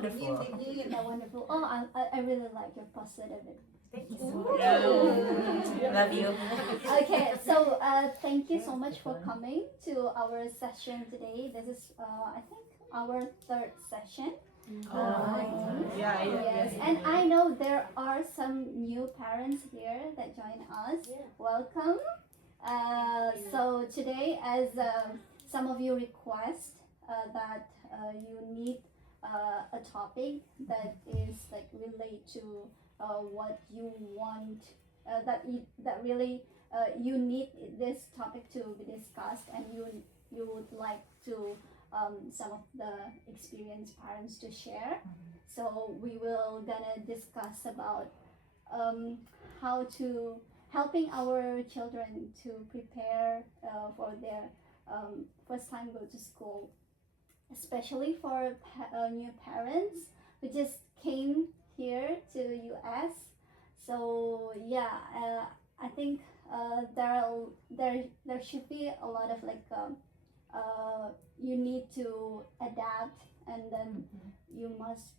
wonderful. Yeah, wonderful. Oh, I really like your positive. Thank you so much. Love you. Okay, so thank you so much for coming to our session today. This is I think our third session. Yes, and I know there are some new parents here that join us. Welcome. So today, as some of you request that you need a topic that is like relate to what you want, that really you need this topic to be discussed, and you would like to some of the experienced parents to share. So we will gonna discuss about how to helping our children to prepare for their first time go to school, especially for new parents who just came here to US. So yeah, I think there should be a lot of like you need to adapt, and then you must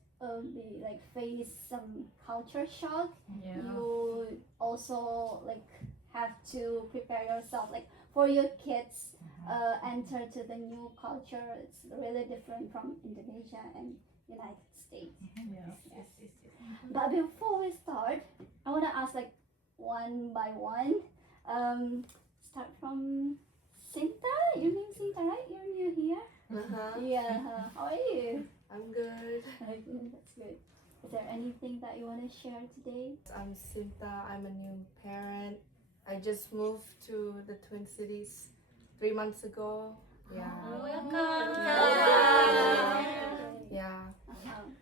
be like face some culture shock. You also like have to prepare yourself like for your kids enter to the new culture. It's really different from Indonesia and United States. Yes. But before we start, I want to ask like one by one. Start from Sinta. Your name's Sinta, right? You're new here. Yeah. How are you? I'm good. That's good. Is there anything that you want to share today? I'm Sinta. I'm a new parent. I just moved to the Twin Cities 3 months ago. Yeah. Yeah.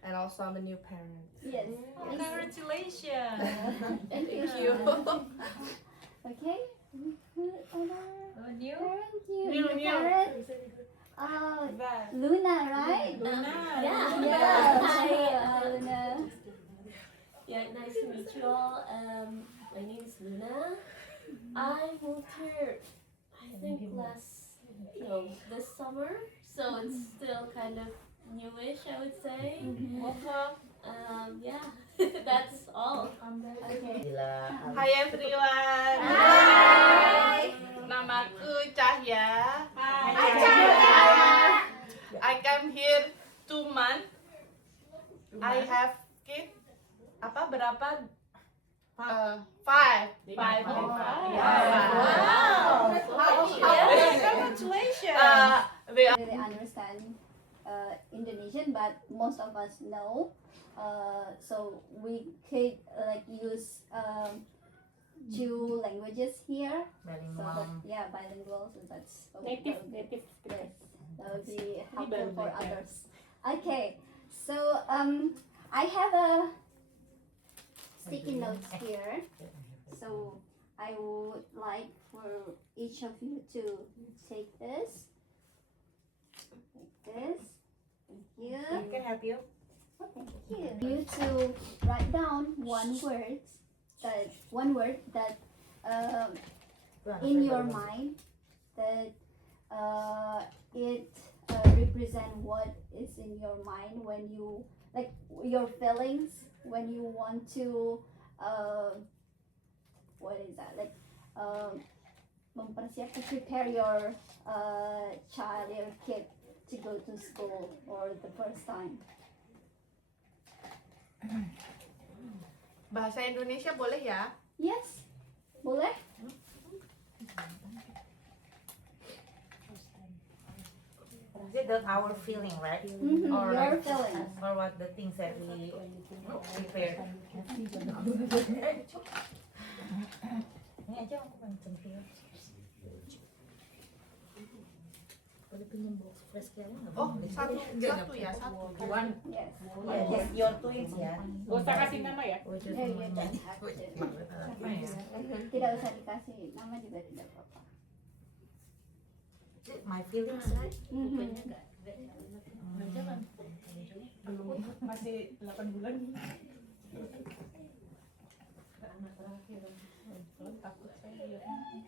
And also I'm a new parent. Yes. Congratulations. Thank you. Thank you. Okay. Other New. parent, New. parent. Luna, right? Luna. Yeah. Hi, Luna. Yeah, nice to meet you all. My name is Luna. I moved here, I think this summer. So it's still kind of newish, I would say. Welcome. Yeah, that's all. Okay. Hi everyone. Hi. Namaku Cahya. Hi, Cahya. I come here 2 months. I have kid. Apa berapa? Five. Five. Wow. Congratulations. We are Really understand Indonesian, but most of us know. So we could like use 2 languages here. So that, bilingual. So that's Native. yes, that would be helpful for others. Okay, so I have a sticky notes here. So I would like for each of you to take this. Like this. Thank you. I can help you. Oh, thank you. You to write down one word that in your mind that it represent what is in your mind when you like your feelings when you want to what is that like prepare your child, your kid to go to school or the first time. Bahasa Indonesia boleh ya? Yes, boleh? Is it our feeling, right? Or Your like, feelings. or what the things that we prepared. Ini aja aku pengen centil. Boleh pinjam box fresh kalian nggak? Oh, satu ya, satu. One. Yes. Yes, your twins ya. Gak usah kasih nama ya? Which is Yeah, you don't have to. apa ya? Tidak usah dikasih nama juga tidak apa-apa. Is it my feelings, right? Belum, masih 8 bulan. Takut saya lihatnya.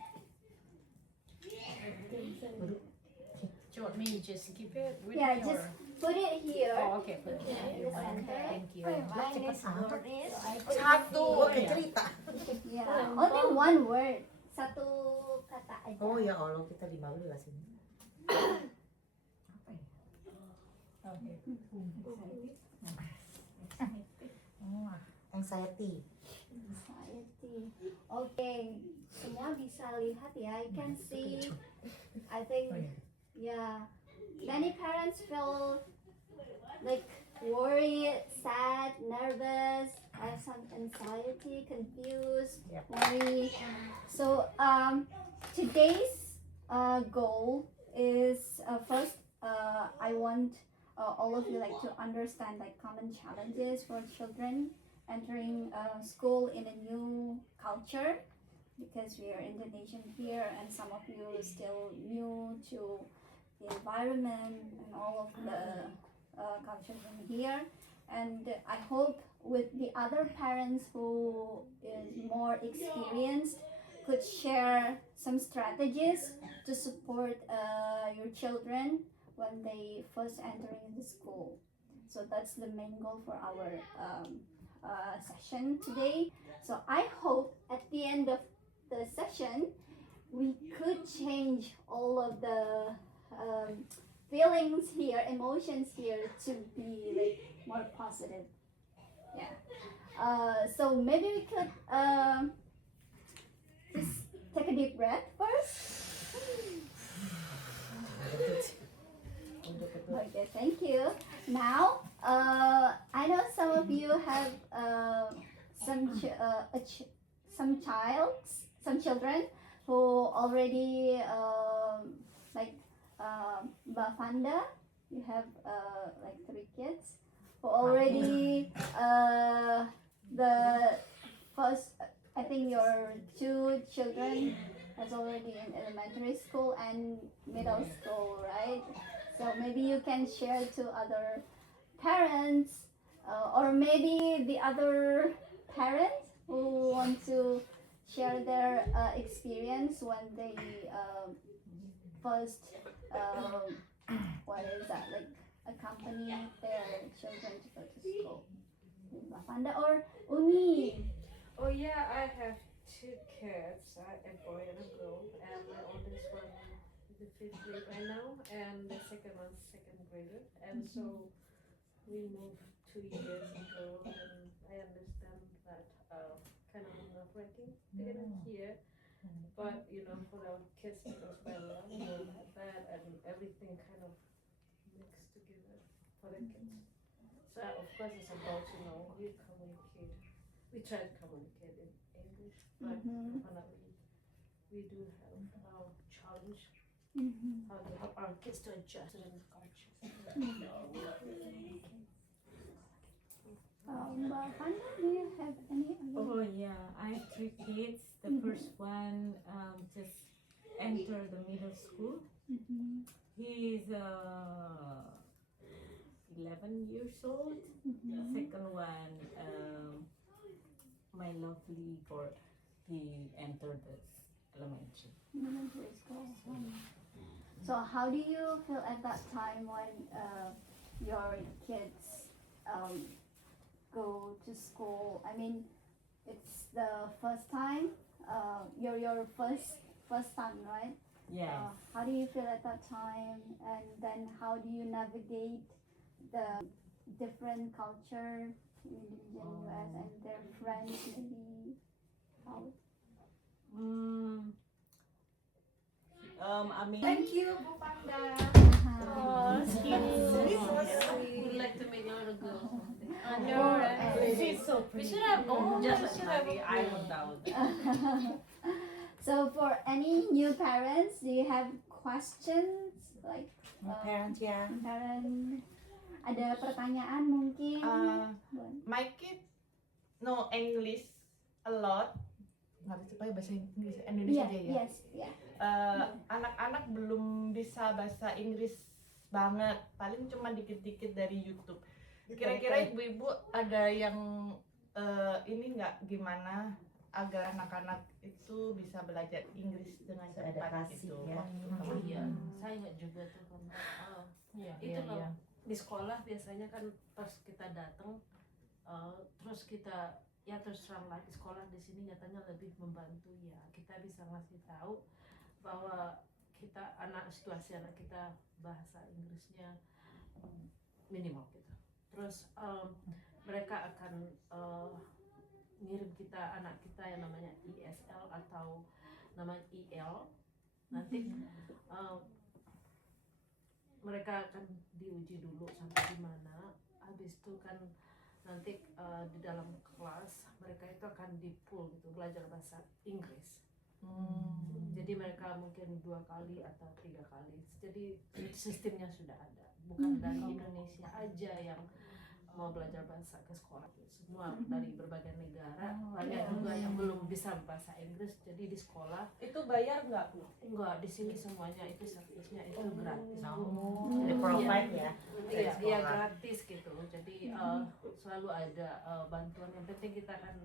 you want me to just keep it with Yeah, me just or? put it here. Oh, okay. Put it In here. the center. Thank you. Cepet amat. Satu. Oke cerita. Yeah, only one word. Satu kata aja. Oh ya Allah kita 15 ini. Anxiety. Anxiety. Okay, semua bisa lihat ya. You can see. I think, yeah, many parents feel like worried, sad, nervous, have some anxiety, confused, Yep. worried. So today's goal is first I want all of you like to understand like common challenges for children entering school in a new culture, because we are Indonesian here and some of you are still new to the environment and all of the cultures in here. And I hope with the other parents who is more experienced could share some strategies to support your children when they first entering the school. So that's the main goal for our session today. So I hope at the end of the session we could change all of the feelings here, emotions here to be like more positive. Yeah. So maybe we could just take a deep breath first. Okay, thank you. Now, I know some of you have some children who already like Mbak Fanda. You have like 3 kids who already the first. I think your 2 children has already in elementary school and middle school, right? So maybe you can share to other parents, or maybe the other parents who want to share their experience when they first what is that, like accompany their children to go to school. Mbak Fanda or Uni? Oh yeah, I have 2 kids, a boy and a girl, and my oldest one is the 5th grade right now, and the second one's 2nd grader. And so we moved 2 years ago, and I understand that kind of nerve-wracking to get in here. But you know, for our kids, because my love, that, and everything kind of mixed together for the kids. So of course, it's about we communicate. We try to communicate in English, but definitely we do have our challenge how to help our kids to adjust to the new culture. Mbak Fanda, do you have any other? Oh yeah, I have 3 kids. The first one just entered the middle school. He's 11 years old. The second one, my lovely boy, he entered the elementary school. So how do you feel at that time when your kids go to school? I mean, it's the first time. Your first son, right? Yeah. How do you feel at that time? And then how do you navigate the different culture in the US and their friends maybe? How? I mean, Thank you, Bu Panda. Oh, This was we'd like to make a little girl. I know, right? she's so We pretty. should have Just we should like have Maggie, I don't doubt. So for any new parents, do you have questions like Parents ya. parent ada pertanyaan mungkin? My kid know English a lot. Nggak bisa pakai bahasa Indonesia aja ya. Yes, yeah. Anak-anak belum bisa bahasa Inggris banget, paling cuma dikit-dikit dari YouTube. Kira-kira ibu-ibu ada yang ini nggak gimana agar anak-anak itu bisa belajar Inggris dengan cepat Beradaptasi, gitu ya. waktu Hmm. kamu. Iya, saya ingat juga tuh kan. Iya, Itu kalau di sekolah biasanya kan pas kita datang, terus kita ya terus terang lah di sekolah di sini nyatanya lebih membantu ya. Kita bisa ngasih tahu bahwa kita situasi anak kita bahasa Inggrisnya minimal gitu. Terus mereka akan ngirim kita anak kita yang namanya ESL atau namanya IL nanti mereka akan diuji dulu sampai di mana. Habis itu kan nanti di dalam kelas mereka itu akan di-pool gitu belajar bahasa Inggris. Jadi mereka mungkin 2 kali atau 3 kali. Jadi sistemnya sudah ada. Bukan dari Indonesia aja yang mau belajar bahasa ke sekolah. Semua dari berbagai negara. Banyak juga yang belum bisa bahasa Inggris. Jadi di sekolah Itu bayar nggak, Bu? enggak, di sini semuanya itu servisnya itu gratis. Jadi provide ya. dari Iya, sekolah. gratis gitu. Jadi selalu ada bantuan. Yang penting kita kan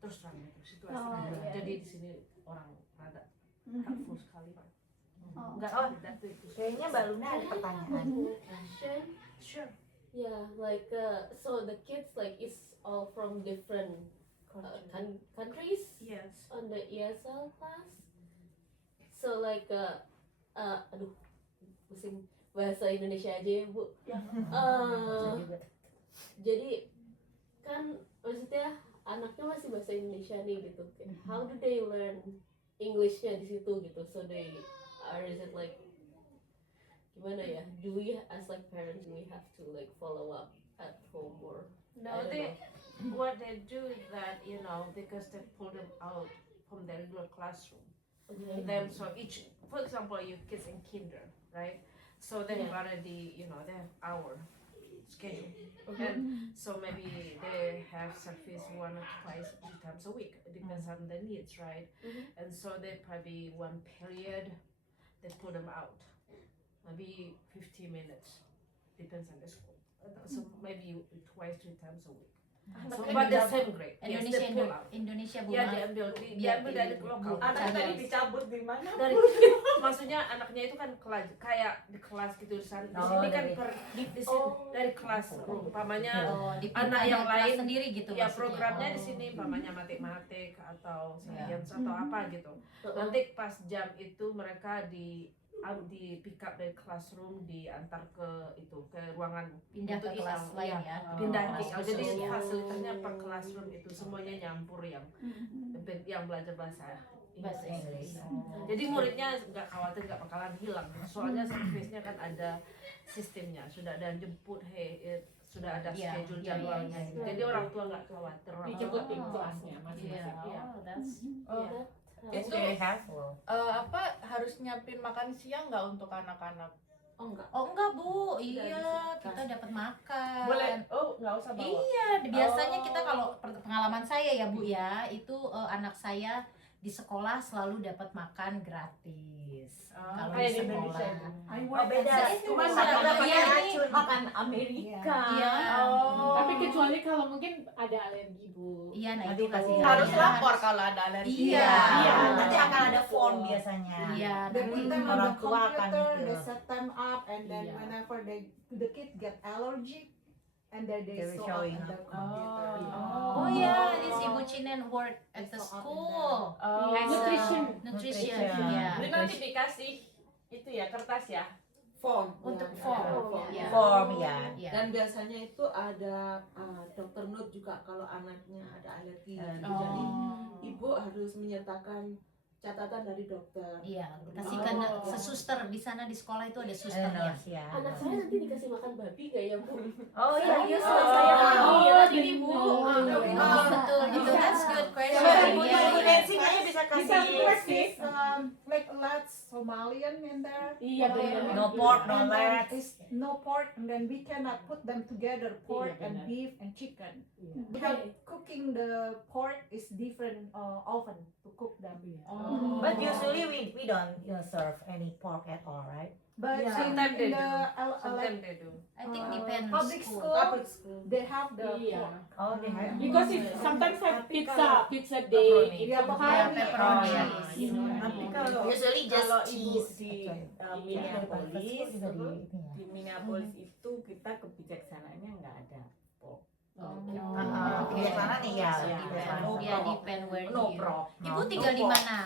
terus terang gitu situasinya. iya. Jadi di sini orang rada helpful sekali. Enggak Oh, itu. Kayaknya Mbak Luna ada pertanyaan. Question. Sure. Yeah, like so the kids like it's all from different countries Yes. on the ESL class. So like aduh, pusing bahasa Indonesia aja ya Bu. Jadi kan maksudnya anaknya masih bahasa Indonesia nih gitu. How do they learn Englishnya di situ gitu? So they is it like gimana ya? Do we as like parents do we have to like follow up at home or I No, don't they know. what they do is that because they pull them out from their regular classroom. Okay. Then so each, for example, your kids in kinder, right? So they have already they have hour schedule, and so maybe they have service 1 or 2 times a week. It depends on the needs, right? And so they probably one period they pull them out, maybe 15 minutes, depends on the school. So maybe 2-3 times a week. So but the same grade. Yes, Indonesia they pull out. Indonesia Bu. Ya maaf. diambil dari lokal. Anak tadi dicabut di mana? Dari maksudnya anaknya itu kan kayak di kelas gitu di sana. Di Oh, sini kan dari- di sini dari kelas umpamanya Oh, di anak yang kelas lain sendiri gitu ya maksudnya. programnya Oh. di sini umpamanya matematik atau Ya. science atau apa gitu. Nanti pas jam itu mereka di pick up dari classroom diantar ke ruangan Pindah ke untuk kelas IL, lain ya. ya. Pindah kelas ke jadi khusus ya. fasilitasnya per classroom itu semuanya nyampur yang belajar bahasa Inggris. jadi muridnya nggak khawatir nggak bakalan hilang soalnya service-nya kan ada sistemnya sudah ada jemput sudah ada Iya, schedule iya, jadwalnya iya. gitu. Jadi orang tua nggak khawatir orang tua Dijemput di Oh. kelasnya Iya. masing-masing. Iya. Oh, that's Iya. It's Itu very helpful. harus nyiapin makan siang nggak untuk anak-anak? oh enggak Oh enggak Bu, iya kita dapat makan. Boleh? Oh, nggak usah bawa. Iya, biasanya kita kalau pengalaman saya ya Bu ya, itu anak saya di sekolah selalu dapat makan gratis. Kalau kayak di di Indonesia, sekolah. Oh beda. Cuma Sama iya, pakai iya, racun. Makan Amerika. Iya. Oh. Tapi kecuali kalau mungkin ada alergi Bu. Iya, nah Nanti itu kasih Bu. Harus Iya. lapor kalau ada alergi. Iya. Iya. Nanti akan ada form biasanya. Iya, They nanti put them on orang the tua akan computer, gitu. they set them up, and then Iya. whenever the kid get allergic, and then they They will show up showing on the up. computer. Oh yeah, this Ibu Chinen work at the school. Oh. As a Nutrition. nutrition, Nutrition. ya. Jadi nanti dikasih itu ya kertas ya. Form. Untuk ya. form, ya. Form ya. Ya. Dan biasanya itu ada dokter Nur juga kalau anaknya ada alergi. Jadi Oh. ibu harus menyertakan catatan dari dokter. Iya, kasihkan sesuster di sana di sekolah itu ada susternya. Nurse ya. Anak saya nanti dikasih makan babi nggak ya Bu? Oh iya. Serius saya lihat ini Bu. Oh, betul, itu that's good question. Ibu Iya, Ibu iya. Nancy kayaknya bisa Bisa kasih practice like let's Somalian in there. Iya benar. no pork, no And then lettuce. it's no pork, and then we cannot put them together, pork Iya, and benar. beef and chicken. Iya. We have cook cooking the pork is different often to cook them. But usually we don't serve any pork at all, right? But Yeah. Sometimes they in the do. Sometimes they do. I think uh, depends public school. school, Public school. they have the Iya. pork. Oh, they have. Because it sometimes have Tapi pizza day Pepperoni. gitu Yeah, kan. pepperoni. Pepperoni. Tapi kalau Usually just kalau ibu cheese. di actually. Minneapolis, Juga di ini ya. Di Minneapolis itu kita kebijaksanaannya nggak ada pork. Kebijaksanaan nih ya. Iya. Kebijaksanaan. Ya depend where No you. pork. Ibu tinggal di mana?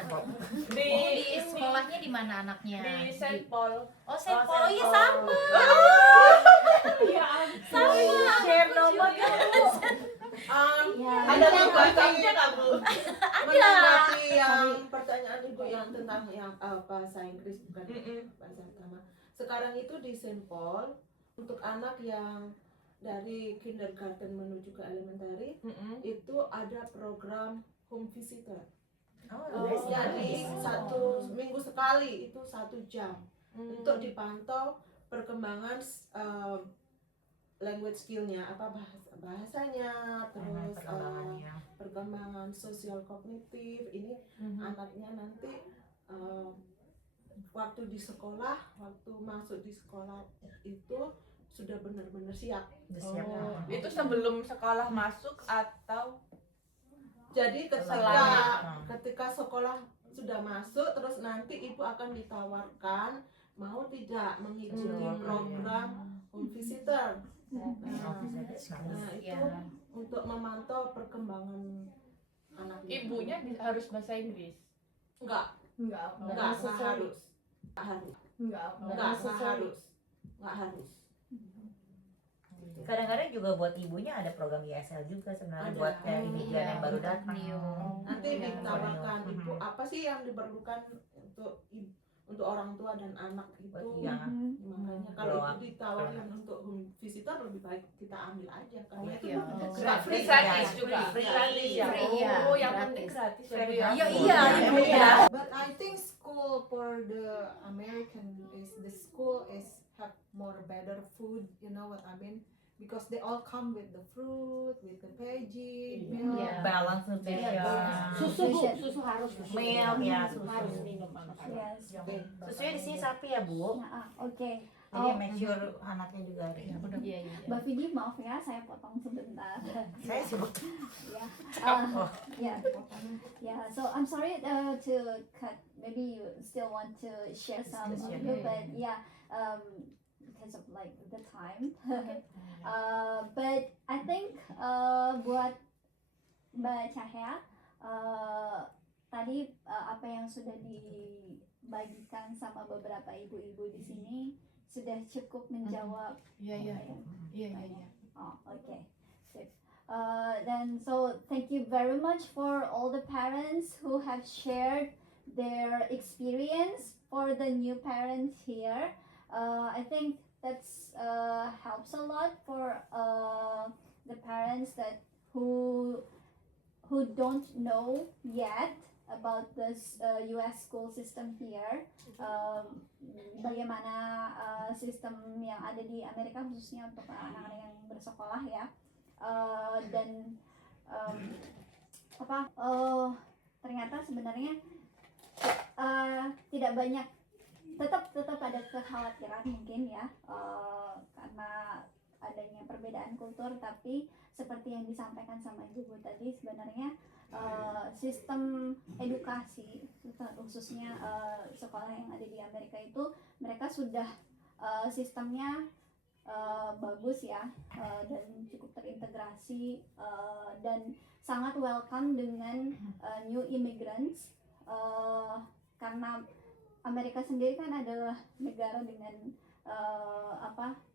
Di Di sekolahnya di mana anaknya? di Saint Paul. Oh, Saint Paul. Oh iya sama. Iya, Sama. Share nomor Juga. Ya, ada mungkin backupnya nggak Bu? Ada. Menanggapi yang pertanyaan ibu yang tentang yang bahasa Inggris bukan bahasa pertama. Sekarang itu di Saint Paul untuk anak yang dari kindergarten menuju ke elementary itu ada program home visitor. Jadi 1 minggu sekali itu 1 jam untuk dipantau perkembangan language skillnya, apa bahasanya, terus perkembangan sosial kognitif. Ini anaknya nanti waktu di sekolah, waktu masuk di sekolah itu sudah benar-benar siap. Itu sebelum sekolah masuk atau Jadi ketika sekolah sudah masuk, terus nanti ibu akan ditawarkan mau tidak mengikuti program home visitor. Nah itu untuk memantau perkembangan anaknya. ibunya harus bahasa Inggris? Enggak Enggak harus. Enggak Enggak harus. Kadang-kadang juga buat ibunya ada program ISL juga sebenarnya Ada. buat imigran yang baru datang. Nanti ditawarkan ibu apa sih yang diperlukan untuk orang tua dan anak itu. Iya. Makanya kalau itu ditawarin untuk home visitor lebih baik kita ambil aja karena itu Free gratis juga. Free. Gratis ya. Free, ya. Oh, yang penting gratis ya. Iya, iya. But I think school for the American is the school is have more better food, you know what I mean? Because they all come with the fruit, with the veggie, milk. Yeah. Balance nutrition. Susu harus Milk ya, susu. harus minum anak. Yes. Susunya di sini sapi ya, Bu. Oke. Jadi make sure anaknya juga ada. Iya, iya. Mbak Vidi, maaf ya, saya potong sebentar. Saya sibuk. Yeah. Yeah. Yeah. So I'm sorry to cut. Maybe you still want to share some of you, but yeah, because of like the time. But I think buat Mbak Cahya, tadi apa yang sudah dibagikan sama beberapa ibu-ibu di sini sudah cukup menjawab. Iya. Oh, okay. Sip. Then so thank you very much for all the parents who have shared their experience for the new parents here. I think that's helps a lot for the parents that who don't know yet about this US school system here. Bagaimana sistem yang ada di Amerika khususnya untuk anak-anak yang bersekolah ya. Dan ternyata sebenarnya tidak banyak, tetap ada kekhawatiran mungkin ya, karena adanya perbedaan kultur, tapi seperti yang disampaikan sama ibu tadi sebenarnya sistem edukasi khususnya sekolah yang ada di Amerika itu mereka sudah sistemnya bagus ya, dan cukup terintegrasi, dan sangat welcome dengan new immigrants, karena Amerika sendiri kan adalah negara dengan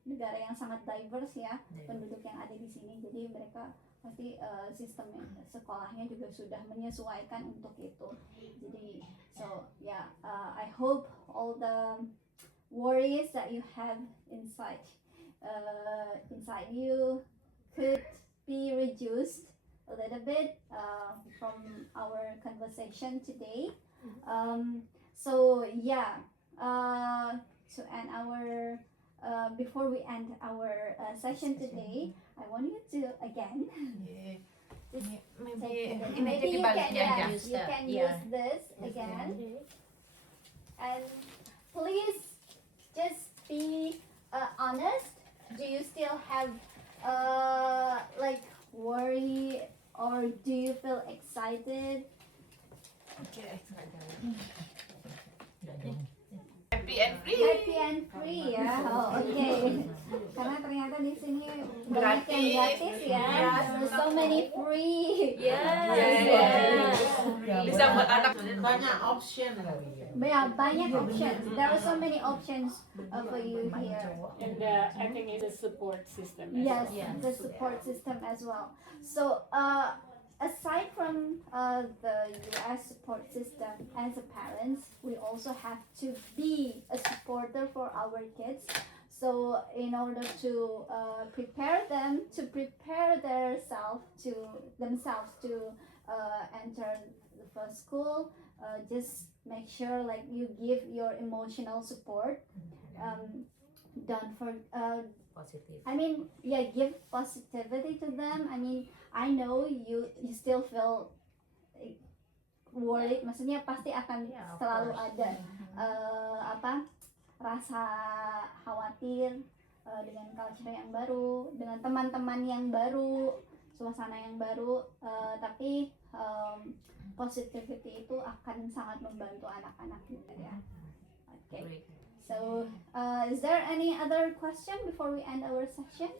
negara yang sangat diverse ya, penduduk yang ada di sini, jadi mereka pasti sistem sekolahnya juga sudah menyesuaikan untuk itu. Jadi so yeah, I hope all the worries that you have inside you could be reduced a little bit from our conversation today. So yeah, to end our before we end our session today, I want you to again Maybe Take ini aja maybe you dibalik can, ini aja. yes, you can use this again. And please just be honest. Do you still have like worry, or do you feel excited? Happy and free. Happy and free ya. Oh, oke. Karena ternyata di sini banyak yang gratis ya. There are so many free. Bisa buat anak. Banyak option kali ya. Banyak options. There are so many options for you here. And I think it's a support system. Yes, the support system as well. So, aside from the US support system, as a parents, we also have to be a supporter for our kids. So, in order to prepare them, to prepare themselves to enter the first school, just make sure like you give your emotional support. Don't Positive. I mean, give positivity to them. I mean, I know you still feel worried. Maksudnya pasti akan selalu ada rasa khawatir dengan culture yang baru, dengan teman-teman yang baru, suasana yang baru. Tapi positivity itu akan sangat membantu anak-anak juga ya. Okay. So, is there any other question before we end our session?